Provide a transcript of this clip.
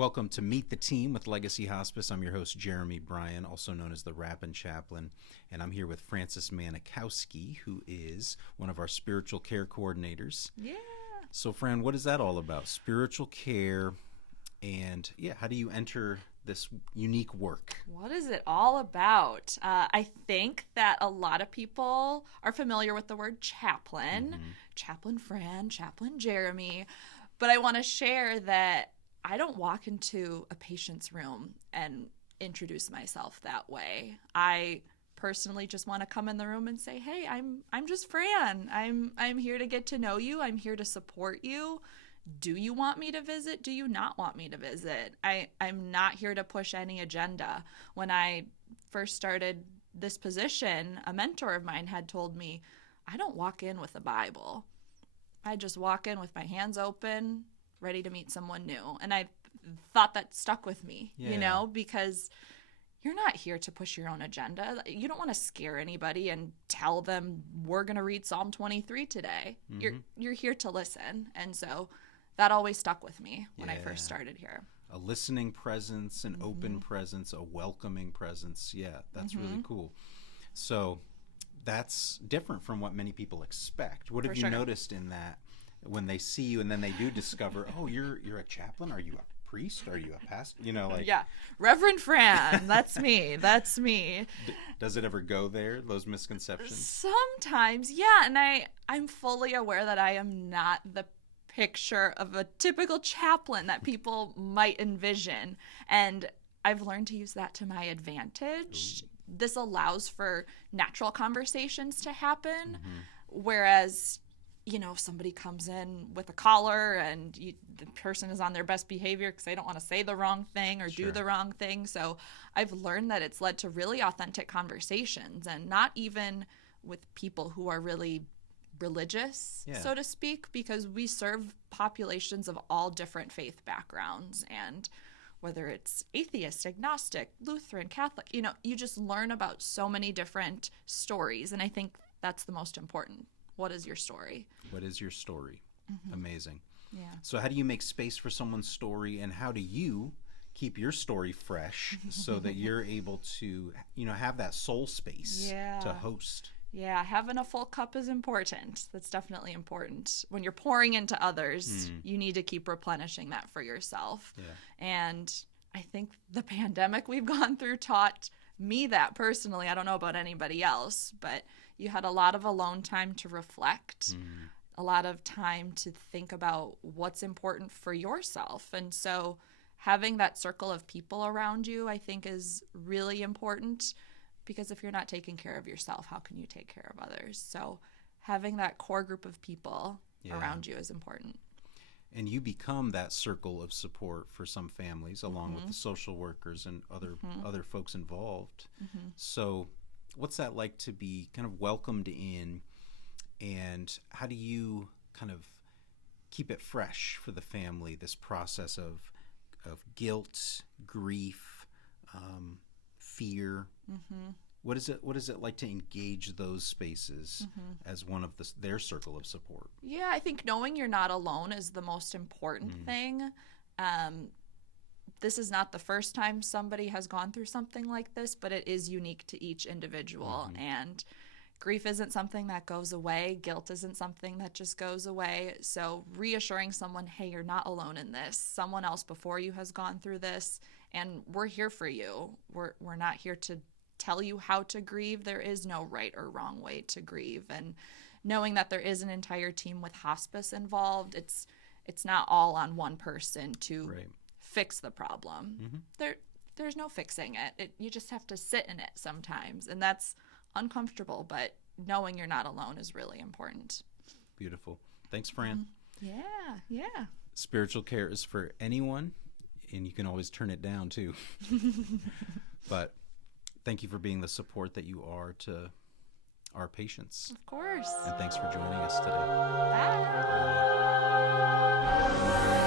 Welcome to Meet the Team with Legacy Hospice. I'm your host, Jeremy Bryan, also known as the Rappin Chaplain, and I'm here with Francis Manikowski, who is one of our spiritual care coordinators. Yeah. So, Fran, what is that all about? Spiritual care, and how do you enter this unique work? What is it all about? I think that a lot of people are familiar with the word chaplain, Chaplain Fran, Chaplain Jeremy, but I want to share that I don't walk into a patient's room and introduce myself that way. I personally just want to come in the room and say, "Hey, I'm just Fran. I'm here to get to know you. I'm here to support you. Do you want me to visit? Do you not want me to visit?" I'm not here to push any agenda. When I first started this position, a mentor of mine had told me, "I don't walk in with a Bible. I just walk in with my hands open, ready to meet someone new." And I thought that stuck with me, because you're not here to push your own agenda. You don't want to scare anybody and tell them we're going to read Psalm 23 today. You're here to listen. And so that always stuck with me when I first started here. A listening presence, an open presence, a welcoming presence. Yeah, that's really cool. So that's different from what many people expect. What have you noticed in that when they see you and then they do discover, oh, you're a chaplain? Are you a priest? Are you a pastor? Yeah, Reverend Fran, that's me. That's me. Does it ever go there, those misconceptions? Sometimes, yeah. And I'm fully aware that I am not the picture of a typical chaplain that people might envision. And I've learned to use that to my advantage. This allows for natural conversations to happen, whereas if somebody comes in with a collar and the person is on their best behavior because they don't want to say the wrong thing or do the wrong thing. So I've learned that it's led to really authentic conversations, and not even with people who are really religious, so to speak, because we serve populations of all different faith backgrounds. And whether it's atheist, agnostic, Lutheran, Catholic, you just learn about so many different stories. And I think that's the most important. What is your story? What is your story? Amazing. Yeah. So how do you make space for someone's story, and how do you keep your story fresh so that you're able to, have that soul space to host? Yeah, having a full cup is important. That's definitely important. When you're pouring into others, you need to keep replenishing that for yourself. Yeah. And I think the pandemic we've gone through taught me that personally. I don't know about anybody else, but you had a lot of alone time to reflect, a lot of time to think about what's important for yourself. And so having that circle of people around you, I think, is really important, because if you're not taking care of yourself, how can you take care of others? So having that core group of people around you is important. And you become that circle of support for some families, along with the social workers and other folks involved. So what's that like to be kind of welcomed in, and how do you kind of keep it fresh for the family, this process of guilt, grief, fear? What is it like to engage those spaces as one of their circle of support? Yeah, I think knowing you're not alone is the most important thing. This is not the first time somebody has gone through something like this, but it is unique to each individual. And grief isn't something that goes away. Guilt isn't something that just goes away. So reassuring someone, hey, you're not alone in this. Someone else before you has gone through this, and we're here for you. We're not here to tell you how to grieve. There is no right or wrong way to grieve. And knowing that there is an entire team with hospice involved, it's not all on one person to fix the problem. There's no fixing it. You just have to sit in it sometimes, and that's uncomfortable, but knowing you're not alone is really important. Beautiful. Thanks, Fran. Yeah. Spiritual care is for anyone, and you can always turn it down too. But thank you for being the support that you are to our patients. Of course. And thanks for joining us today. Bye.